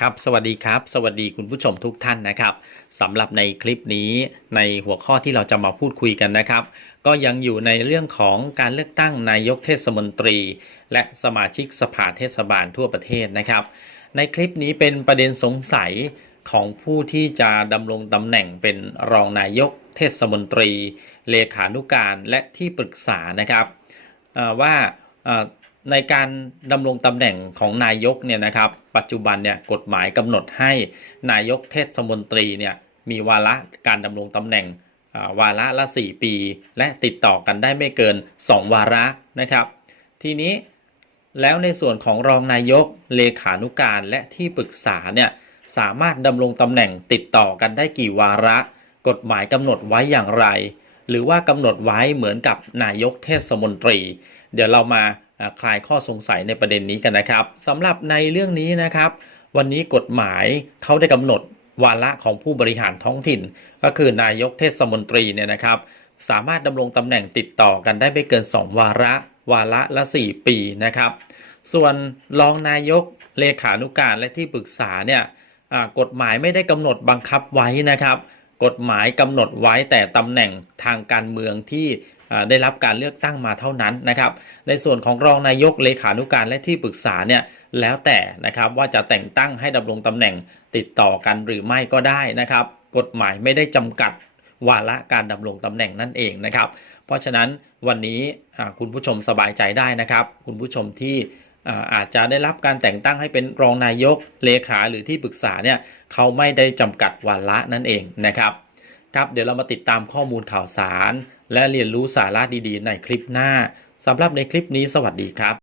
ครับสวัสดีครับ สวัสดีคุณผู้ชมทุกท่านนะครับสำหรับในคลิปนี้ในหัวข้อที่เราจะมาพูดคุยกันนะครับ ก็ยังอยู่ในเรื่องของการเลือกตั้งนายกเทศมนตรี และสมาชิกสภาเทศบาลทั่วประเทศนะครับ ในคลิปนี้เป็นประเด็นสงสัยของผู้ที่จะดำรงตำแหน่งเป็นรองนายกเทศมนตรี เลขานุการและที่ปรึกษานะครับว่า ในการดำรงตำแหน่งของนายกเนี่ยนะครับปัจจุบันเนี่ยกฎหมายกำหนดให้นายกเทศมนตรีเนี่ยมีวาระการดำรงตำแหน่งวาระละ 4 ปี และติดต่อกันได้ไม่เกิน 2 วาระนะครับ ทีนี้แล้วในส่วนของรองนายกเลขานุการและที่ปรึกษาเนี่ยสามารถดำรงตำแหน่งติดต่อกันได้กี่วาระ กฎหมายกำหนดไว้อย่างไร หรือว่ากำหนดไว้เหมือนกับนายกเทศมนตรี เดี๋ยวเรามาคลายข้อสงสัยในประเด็นนี้กันนะครับสำหรับในเรื่องนี้นะครับ วันนี้กฎหมายเขาได้กำหนดวาระของผู้บริหารท้องถิ่น ก็คือนายกเทศมนตรีเนี่ยนะครับ สามารถดำรงตำแหน่งติดต่อกันได้ไม่เกิน 2 วาระ วาระละ 4 ปีนะครับ ส่วนรองนายกเลขานุการและที่ปรึกษาเนี่ยกฎหมายไม่ได้กำหนดบังคับไว้นะครับ กฎหมายกำหนดไว้แต่ตำแหน่งทางการเมืองที่ ได้รับการเลือกตั้งมาเท่านั้นนะครับ ในส่วนของรองนายกเลขานุการและที่ปรึกษาเนี่ยแล้วแต่นะครับว่าจะแต่งตั้งให้ดำรงตำแหน่งติดต่อกันหรือไม่ก็ได้นะครับ กฎหมายไม่ได้จำกัดวาระการดำรงตำแหน่งนั่นเองนะครับ เพราะฉะนั้นวันนี้คุณผู้ชมสบายใจได้นะครับ คุณผู้ชมที่อาอาจจะได้รับการแต่งตั้งให้เป็นรองนายกเลขาหรือที่ปรึกษาเนี่ยเขาไม่ได้จำกัดวาระนั่นเองนะครับครับเดี๋ยวเรามาติดตามข้อมูลข่าวสาร และเรียนรู้สาระดีๆ ในคลิปหน้าสำหรับในคลิปนี้สวัสดีครับ